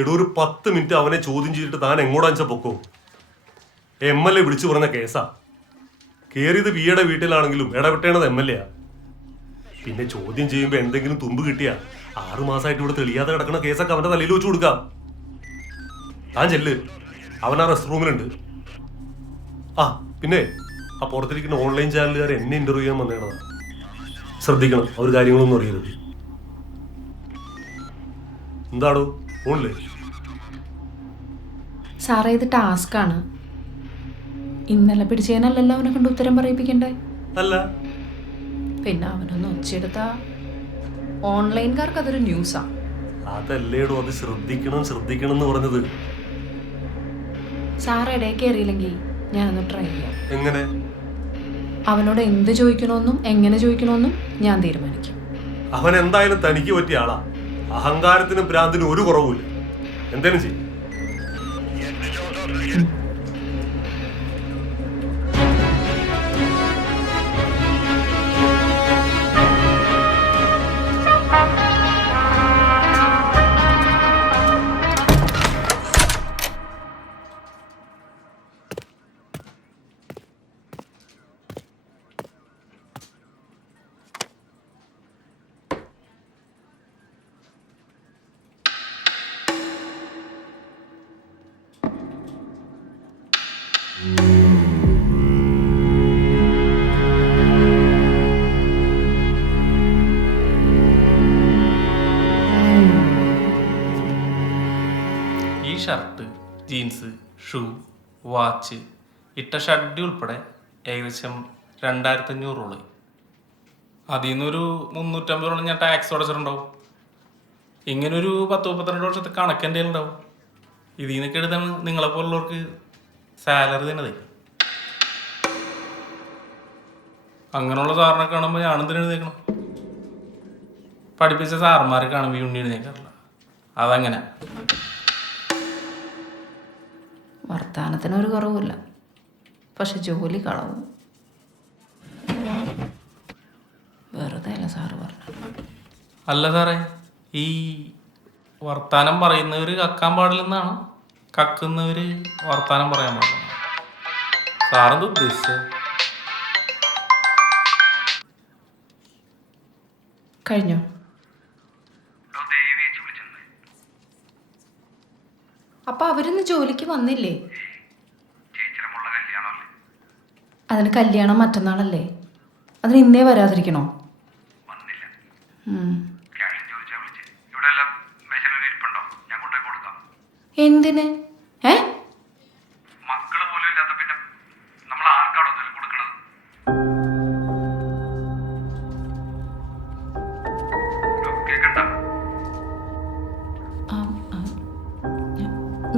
എടോ ഒരു 10 മിനിറ്റ് അവനെ ചോദ്യം ചെയ്തിട്ട് താൻ എങ്ങോട്ടാ പൊക്കോ? MLA വിളിച്ചു പറഞ്ഞ കേസാ. കേറിയത് വിയുടെ വീട്ടിലാണെങ്കിലും ഇടപെട്ടേണത് MLA. പിന്നെ ചോദ്യം ചെയ്യുമ്പോൾ എന്തെങ്കിലും തുമ്പ് കിട്ടിയാ 6 മാസമായിട്ട് ഇവിടെ തെളിയാതെ കിടക്കുന്ന കേസൊക്കെ അവന്റെ തലയിൽ വെച്ച് കൊടുക്കാം. താൻ ചെല്ല്, അവൻ ആ റെസ്റ്റ് റൂമിലുണ്ട്. ആ പിന്നെ ആ പുറത്തിരിക്കുന്ന ഓൺലൈൻ ചാനലുകാർ എന്നെ ഇന്റർവ്യൂ ചെയ്യാൻ വന്നേണതാ. ശ്രദ്ധിക്കണം, അവർ കാര്യങ്ങളൊന്നും അറിയരുത്. എന്താടോ ഫോണില്ലേ? സാറേ ഇത് ടാസ്ക്കാണ്. ഇന്നലെ പിടിച്ചതിനല്ലല്ലോ അവനെ കൊണ്ട് ഉത്തരം പറയിപ്പിക്കണ്ടേ? അല്ല പിന്നെ അവനൊന്ന് ഒച്ചെടുത്ത ഓൺലൈൻകാർക്ക് അതൊരു ന്യൂസാ. അതല്ലേടോ, അത് ശ്രദ്ധിക്കണം എന്ന് പറഞ്ഞത്. സാറ് ഇടയിൽ കയറിയില്ലെങ്കിൽ ഞാനൊന്ന് ട്രൈ ചെയ്യാം. എങ്ങനെ? അവനോട് എന്ത് ചോദിക്കണമെന്നും എങ്ങനെ ചോദിക്കണമെന്നും ഞാൻ തീരുമാനിക്കും. അവൻ എന്തായാലും തനിക്ക് പറ്റിയ ആളാ. അഹങ്കാരത്തിനും ഭ്രാന്തിനും ഒരു കുറവുമില്ല. എന്തേലും ചെയ്യും. ഈ ഷർട്ട്, ജീൻസ്, ഷൂ, വാച്ച്, ഇട്ട ഷഡ്ഡി ഉൾപ്പെടെ ഏകദേശം 2500. അതിൽ നിന്നൊരു 350 ഞാൻ ടാക്സ് അടച്ചിട്ടുണ്ടാവും. ഇങ്ങനൊരു 10-32 വർഷത്തെ കണക്ക് എൻ്റെ ഉണ്ടാവും. ഇതിൽ നിന്നൊക്കെ എടുത്താണ് നിങ്ങളെപ്പോലുള്ളവർക്ക് സാലറി തന്നതേ. അങ്ങനെയുള്ള സാറിനെ കാണുമ്പോൾ ഞാനെന്തിനു എഴുന്നേക്കണം? പഠിപ്പിച്ച സാറന്മാരെ കാണുമ്പോൾ ഈ ഉണ്ണി എഴുന്നേക്കാറില്ല. അതങ്ങനെ വർത്തമാനത്തിനൊരു കുറവുമില്ല, പക്ഷെ ജോലി കളവും. വെറുതെ അല്ല സാറ് പറഞ്ഞു. അല്ല സാറേ, ഈ വർത്താനം പറയുന്നവർ കക്കാൻ പാടില്ലെന്നാണ്, കക്കുന്നവർ വർത്താനം പറയാൻ പാടില്ല. സാറെന്ത് ഉദ്ദേശിച്ചത്? കഴിഞ്ഞോ? അപ്പൊ അവരിന്ന് ജോലിക്ക് വന്നില്ലേ? അതിന് കല്യാണം മറ്റന്നാളല്ലേ? അതിന് ഇന്നേ വരാതിരിക്കണോ? എന്തിന്?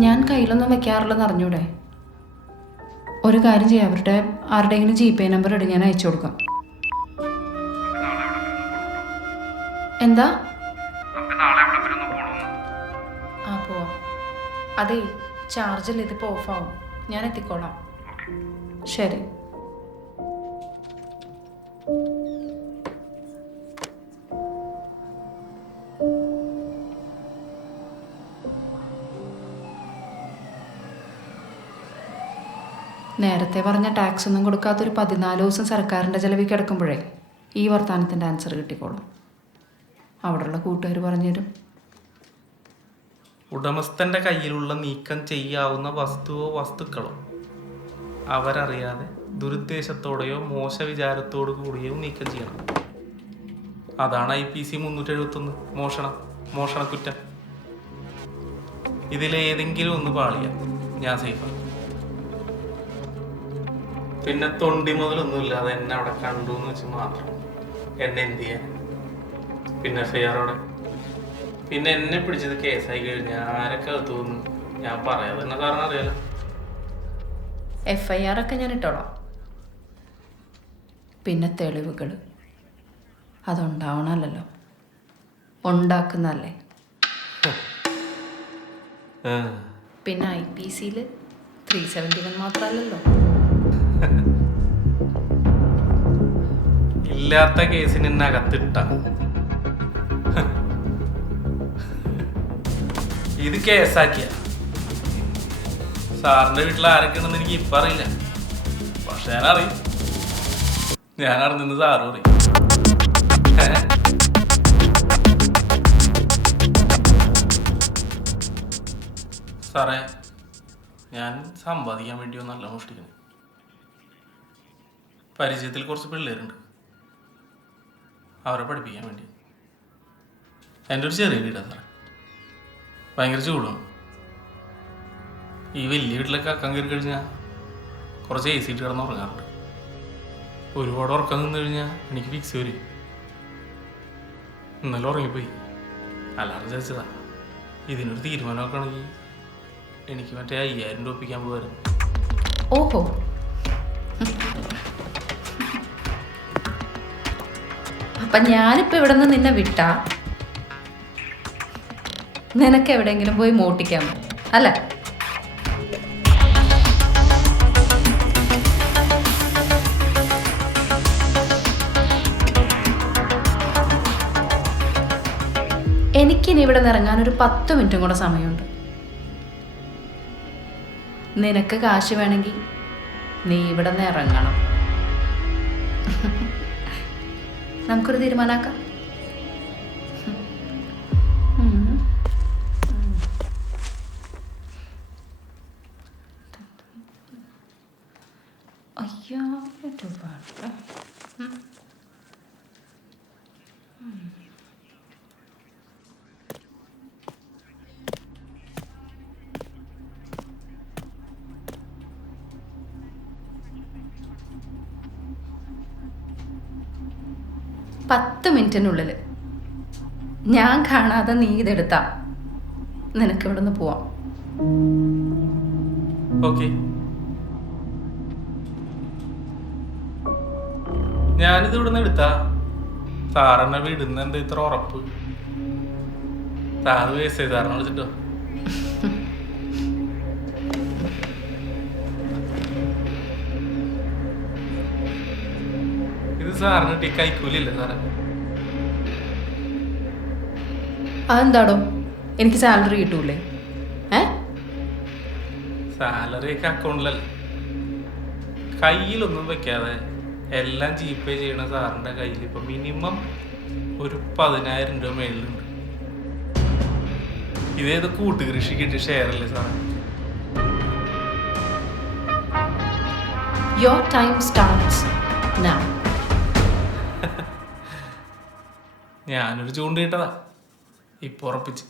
ഞാൻ കയ്യിലൊന്നും വെക്കാറില്ലെന്ന് അറിഞ്ഞൂടെ? ഒരു കാര്യം ചെയ്യാം, അവരുടെ ആരുടെയെങ്കിലും GPay നമ്പർ ഇടും, ഞാൻ അയച്ചു കൊടുക്കാം. എന്താ? ആ പോവാം. അതെ, ചാർജിൽ ഇതിപ്പോൾ ഓഫാവും. ഞാൻ എത്തിക്കോളാം. ശരി. നേരത്തെ പറഞ്ഞ ടാക്സ് ഒന്നും കൊടുക്കാത്തൊരു 14 ദിവസം സർക്കാരിൻ്റെ ചെലവിൽ കിടക്കുമ്പോഴേ ഈ വർത്തമാനത്തിൻ്റെ ആൻസർ കിട്ടിക്കോളും. അവിടെയുള്ള കൂട്ടുകാർ പറഞ്ഞുതരും. ഉടമസ്ഥന്റെ കയ്യിലുള്ള നീക്കം ചെയ്യാവുന്ന വസ്തുവോ വസ്തുക്കളോ അവരറിയാതെ ദുരുദ്ദേശത്തോടെയോ മോശ വിചാരത്തോടു കൂടിയോ നീക്കം ചെയ്യണം. അതാണ് IPC 371, മോഷണക്കുറ്റം. ഇതിലേതെങ്കിലും ഒന്ന് പാളിയ ഞാൻ സേഫാണ്. പിന്നെ തൊണ്ടി മുതലൊന്നുമില്ലാതെ എന്നെ അവിടെ കണ്ടു എന്ന് വെച്ച് മാത്രം എന്നെ എന്ത് ചെയ്യാൻ? പിന്നെ FIR പിന്നെ എന്നെ പിടിച്ചത് കേസായി കഴിഞ്ഞാൽ ആരൊക്കെ തോന്നുന്നു ഞാൻ പറയാതെ തന്നെ കാരണം അറിയാലോ. FIR ഒക്കെ ഞാൻ ഇട്ടോളാം. പിന്നെ തെളിവുകൾ അതുണ്ടാവണമല്ലോ, ഉണ്ടാക്കുന്നല്ലേ. പിന്നെ IPCയിൽ 371 മാത്രമല്ലല്ലോ. ഇല്ലാത്ത കേസിന് എന്നെ അകത്തിട്ട ഇത് കേസാക്കിയ സാറിന്റെ വീട്ടിൽ ആരൊക്കെ ഉണ്ടെന്ന് എനിക്ക് ഇപ്പം അറിയില്ല. പക്ഷെ ഞാനറിയും. ഞാനറിഞ്ഞെന്ന് സാറ് പറയും. സാറേ, ഞാൻ സമ്പാദിക്കാൻ വേണ്ടി ഒന്നല്ല മോഷ്ടിക്കുന്നത്. പരിചയത്തിൽ കുറച്ച് പിള്ളേരുണ്ട്, അവരെ പഠിപ്പിക്കാൻ വേണ്ടി. എൻ്റെ ഒരു ചെറിയ വീടാണ് സാറേ, ഭയങ്കര ചൂടാണ്. ഈ വലിയ വീട്ടിലൊക്കെ അക്കം കയറി കഴിഞ്ഞാൽ കുറച്ച് AC ഇട്ട് കിടന്ന് ഉറങ്ങാറുണ്ട്. ഒരുപാട് ഉറക്കം നിന്ന് കഴിഞ്ഞാൽ എനിക്ക് ഫിക്സ് വരും. ഇന്നലെ ഉറങ്ങിപ്പോയി. അല്ലാതെ ചോദിച്ചതാ. ഇതിനൊരു തീരുമാനമൊക്കെ ആണെങ്കിൽ എനിക്ക് മറ്റേ 5000 രൂപ ഒപ്പിക്കാൻ പോകുമായിരുന്നു. ഓഹോ, അപ്പം ഞാനിപ്പോൾ ഇവിടെ നിന്ന് നിന്നെ വിട്ടാ നിനക്ക് എവിടെയെങ്കിലും പോയി മോട്ടിക്കാമോ അല്ല? എനിക്കിനി ഇവിടെ നിന്ന് ഇറങ്ങാൻ ഒരു 10 മിനിറ്റും കൂടെ സമയമുണ്ട്. നിനക്ക് കാശ് വേണമെങ്കിൽ നീ ഇവിടെ നിന്ന് ഇറങ്ങണം. നമുക്കൊരു തീരുമാനമാക്കാം. അയ്യോ, 10 മിനിറ്റിനുള്ളിൽ ഞാൻ കാണാതെ നീ ഇതെടുത്താ നിനക്ക് ഇവിടെ നിന്ന് പോവാം. ഓക്കെ, ഞാനിത് ഇവിടെ നിന്ന് എടുത്താ സാറെന്നെ വിടുന്ന എന്താ ഇത്ര ഉറപ്പ്? സാറ് വേസ്റ്റ് സാറിനെ വിളിച്ചിട്ടോ? ഇത് സാറിന് കിട്ടിയ കൈക്കൂലില്ലേ സാറേ? അതെന്താടോ, എനിക്ക് സാലറി കിട്ടൂലേ? സാലറി ഒക്കെ അക്കൗണ്ടിലല്ല, കയ്യിലൊന്നും വെക്കാതെ എല്ലാം GPay ചെയ്യണ സാറിന്റെ കയ്യിൽ ഇപ്പൊ മിനിമം ഒരു 10,000 രൂപ മേളിലുണ്ട്. ഇതേത് കൂട്ടുകൃഷി കിട്ടിയ ഷെയർ അല്ലേ സാറേ? Your time starts now. ഞാനൊരു ചൂണ്ടിട്ടതാ, ഇപ്പൊ ഉറപ്പിച്ച്.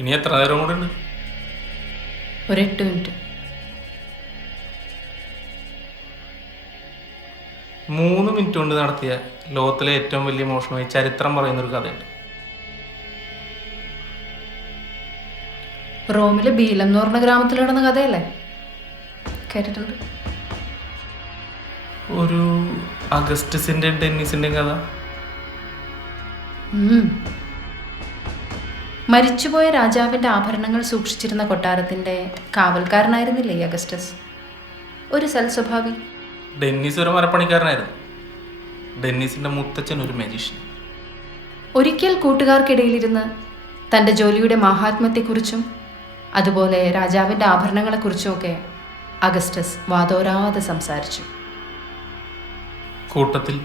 ഇനി എത്ര നേരം കൂടെ ഉണ്ട്? ഒരു 8 മിനിറ്റ്. 3 മിനിറ്റ് കൊണ്ട് നടത്തിയ ലോകത്തിലെ ഏറ്റവും വലിയ മോഷണമായി ചരിത്രം പറയുന്നൊരു കഥയുണ്ട്. റോമിലെ ബീലം എന്ന് പറഞ്ഞ ഗ്രാമത്തിൽ നടന്ന കഥയല്ലേ? കേട്ടിട്ടുണ്ട്. ഒരു അഗസ്റ്റസിന്റെ ഡെന്നിസിന്റെ കഥ. മരിച്ചുപോയ രാജാവിൻ്റെ ആഭരണങ്ങൾ സൂക്ഷിച്ചിരുന്ന കൊട്ടാരത്തിൻ്റെ കാവൽക്കാരനായിരുന്നില്ലേ ഈ അഗസ്റ്റസ്? ഒരു സൽസ്വഭാവി. ഡെന്നിസ് ഒരു മരപ്പണിക്കാരനായിരുന്നു. ഡെന്നിസിന്റെ മുത്തച്ഛൻ ഒരു മജീഷ്യൻ. ഒരിക്കൽ കൂട്ടുകാർക്കിടയിലിരുന്ന് തൻ്റെ ജോലിയുടെ മാഹാത്മ്യത്തെക്കുറിച്ചും അതുപോലെ രാജാവിൻ്റെ ആഭരണങ്ങളെക്കുറിച്ചുമൊക്കെ അഗസ്റ്റസ് വാതോരാതെ സംസാരിച്ചു. കൂട്ടത്തിൽ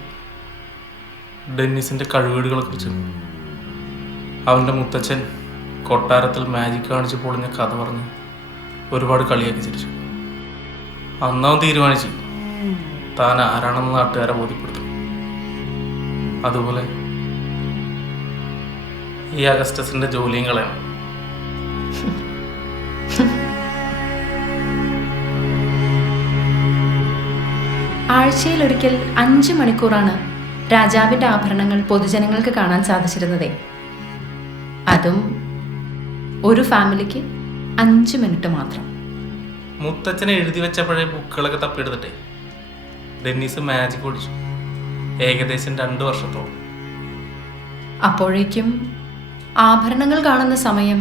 ഡെന്നിസിന്റെ കഴിവുകളെക്കുറിച്ചും അവൻ്റെ മുത്തച്ഛൻ കൊട്ടാരത്തിൽ മാജിക് കാണിച്ച് പൊളിഞ്ഞ കഥ പറഞ്ഞ് ഒരുപാട് കളിയാക്കി ചിരിച്ചു. അന്നവൻ തീരുമാനിച്ചു താൻ ആരാണെന്ന് നാട്ടുകാരെ ബോധ്യപ്പെടുത്തും. അതുപോലെ ഈ അഗസ്റ്റസിന്റെ ജോലിയും കളയണം. ആഴ്ചയിലൊരിക്കൽ 5 മണിക്കൂറാണ് രാജാവിൻ്റെ ആഭരണങ്ങൾ പൊതുജനങ്ങൾക്ക് കാണാൻ സാധിച്ചിരുന്നതേ. അതും ഒരു ഫാമിലിക്ക് 5 മിനിറ്റ് മാത്രം. മുത്തച്ഛനെ എഴുതി വെച്ചപ്പോഴേ ബുക്കുകളൊക്കെ തപ്പിയെടുത്തിട്ടേ ഡെന്നിസ് മാജിക് പഠിച്ചു. ഏകദേശം 2 വർഷത്തോളം. അപ്പോഴേക്കും ആഭരണങ്ങൾ കാണുന്ന സമയം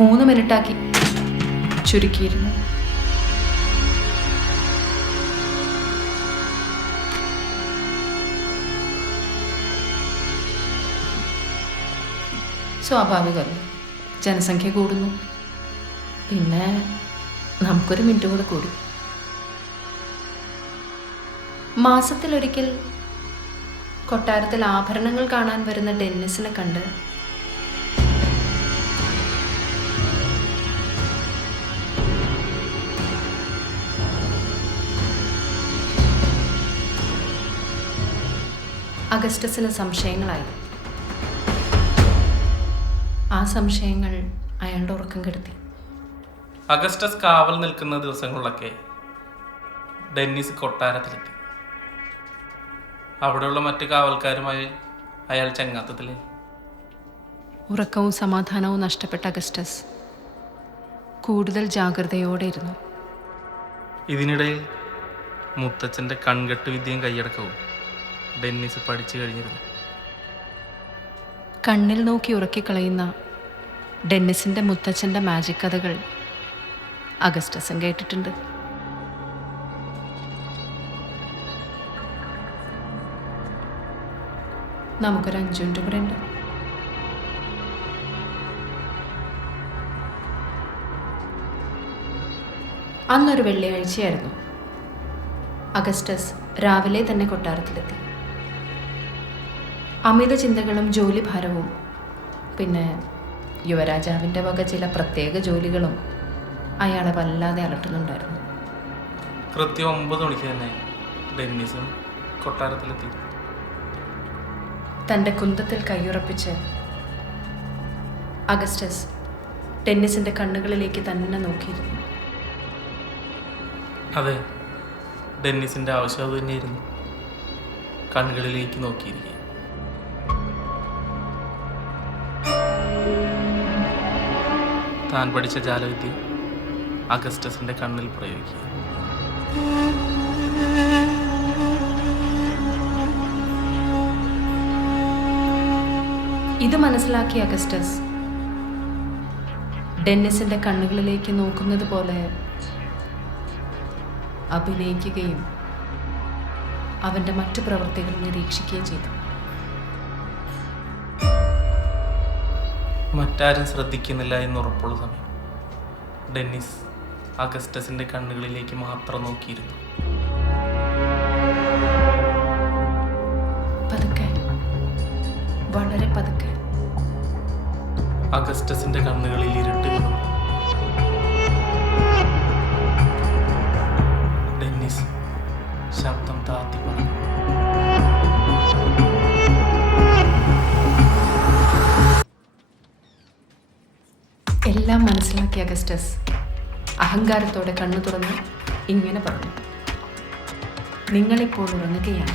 3 മിനിറ്റാക്കി ചുരുക്കിയിരുന്നു. സ്വാഭാവികമല്ലേ, ജനസംഖ്യ കൂടുന്നു, പിന്നെ നമുക്കൊരു മിനിറ്റ് കൂടെ കൂടി. മാസത്തിലൊരിക്കൽ കൊട്ടാരത്തിൽ ആഭരണങ്ങൾ കാണാൻ വരുന്ന ഡെന്നിസിനെ കണ്ട് അഗസ്റ്റസിന് സംശയങ്ങളായി. ആ സംശയങ്ങൾ അയാളുടെ ഉറക്കം കെടുത്തി. അഗസ്റ്റസ് കാവൽ നിൽക്കുന്ന ദിവസങ്ങളിലൊക്കെ ഡെന്നിസ് കൊട്ടാരത്തിലെത്തി. അവിടെയുള്ള മറ്റു കാവൽക്കാരുമായി അയാൾ ചങ്ങാത്തത്തിലെ. ഉറക്കവും സമാധാനവും നഷ്ടപ്പെട്ട അഗസ്റ്റസ് കൂടുതൽ ജാഗ്രതയോടെ ഇരുന്നു. ഇതിനിടയിൽ മുത്തച്ഛൻ്റെ കൺകെട്ട് വിദ്യയും കൈയടക്കവും ഡെന്നിസ് പഠിച്ചു കഴിഞ്ഞിരുന്നു. കണ്ണിൽ നോക്കി ഉറക്കിക്കളയുന്ന ഡെന്നിസിൻ്റെ മുത്തച്ഛൻ്റെ മാജിക് കഥകൾ അഗസ്റ്റസും കേട്ടിട്ടുണ്ട്. നമുക്കൊരു 5 മിനിറ്റ് കൂടെ ഉണ്ട്. അന്നൊരു വെള്ളിയാഴ്ചയായിരുന്നു. അഗസ്റ്റസ് രാവിലെ തന്നെ കൊട്ടാരത്തിലെത്തി. അമിത ചിന്തകളും ജോലിഭാരവും പിന്നെ യുവരാജാവിൻ്റെ വക ചില പ്രത്യേക ജോലികളും അയാളെ വല്ലാതെ അലട്ടുന്നുണ്ടായിരുന്നു. കൃത്യം 9 മണിക്ക് തന്നെ ഡെന്നിസും കൊട്ടാരത്തിലെത്തി. തൻ്റെ കുന്തത്തിൽ കൈയുറപ്പിച്ച് അഗസ്റ്റസ് ഡെന്നിസിൻ്റെ കണ്ണുകളിലേക്ക് തന്നെ നോക്കിയിരുന്നു. അതെ, ഡെന്നിസിൻ്റെ ആവശ്യം അത് തന്നെയായിരുന്നു. കണ്ണുകളിലേക്ക് നോക്കിയിരിക്കുക. താൻ പഠിച്ച ജാലവിദ്യ അഗസ്റ്റസിന്റെ കണ്ണിൽ പ്രയോഗിക്കുക. ഇത് മനസ്സിലാക്കിയ അഗസ്റ്റസ് ഡെന്നിസിന്റെ കണ്ണുകളിലേക്ക് നോക്കുന്നത് പോലെ അഭിനയിക്കുകയും അവൻ്റെ മറ്റു പ്രവൃത്തികൾ നിരീക്ഷിക്കുകയും ചെയ്തു. മറ്റാരും ശ്രദ്ധിക്കുന്നില്ല എന്നുറപ്പുള്ള സമയം ഡെന്നിസ് അഗസ്റ്റസിന്റെ കണ്ണുകളിലേക്ക് മാത്രം നോക്കിയിരുന്നു. പതുക്കെ, വളരെ പതുക്കെ അഗസ്റ്റസിന്റെ കണ്ണുകളിൽ ഇരുട്ട് വീണു. ഡെന്നിസ് ശബ്ദം താത്തി പറഞ്ഞു, എല്ലാം മനസ്സിലാക്കിയ അഗസ്റ്റസ് അഹങ്കാരത്തോടെ കണ്ണു തുറന്ന് ഇങ്ങനെ പറഞ്ഞു, നിങ്ങളിപ്പോൾ ഉറങ്ങുകയാണ്,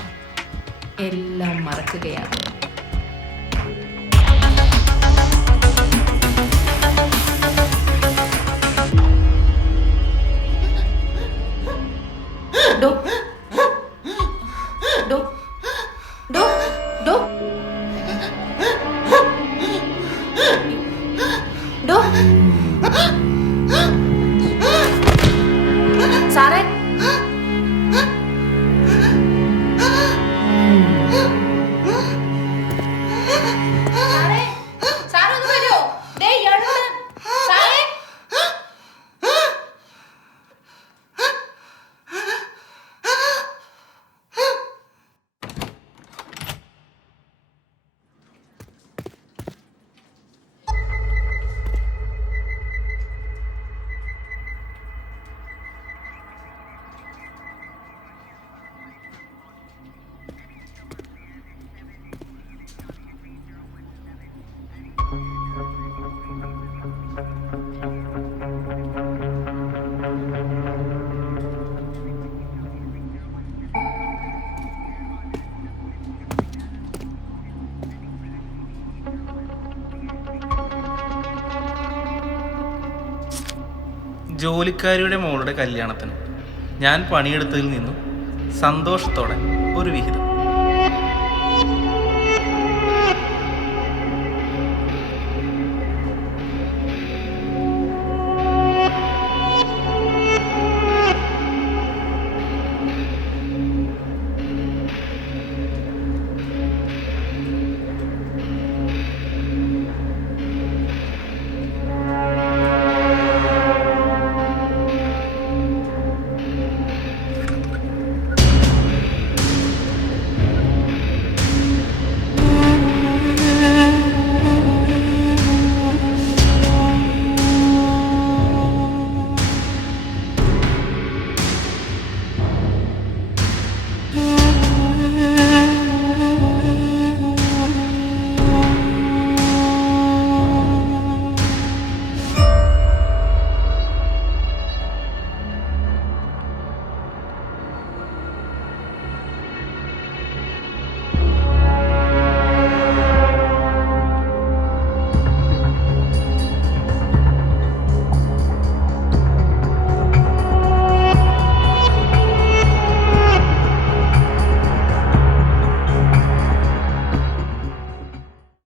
എല്ലാം മറക്കുകയാണ്. ജോലിക്കാരിയുടെ മോളുടെ കല്യാണത്തിന് ഞാൻ പണിയെടുത്തതിൽ നിന്നും സന്തോഷത്തോടെ ഒരു വിഹിതം.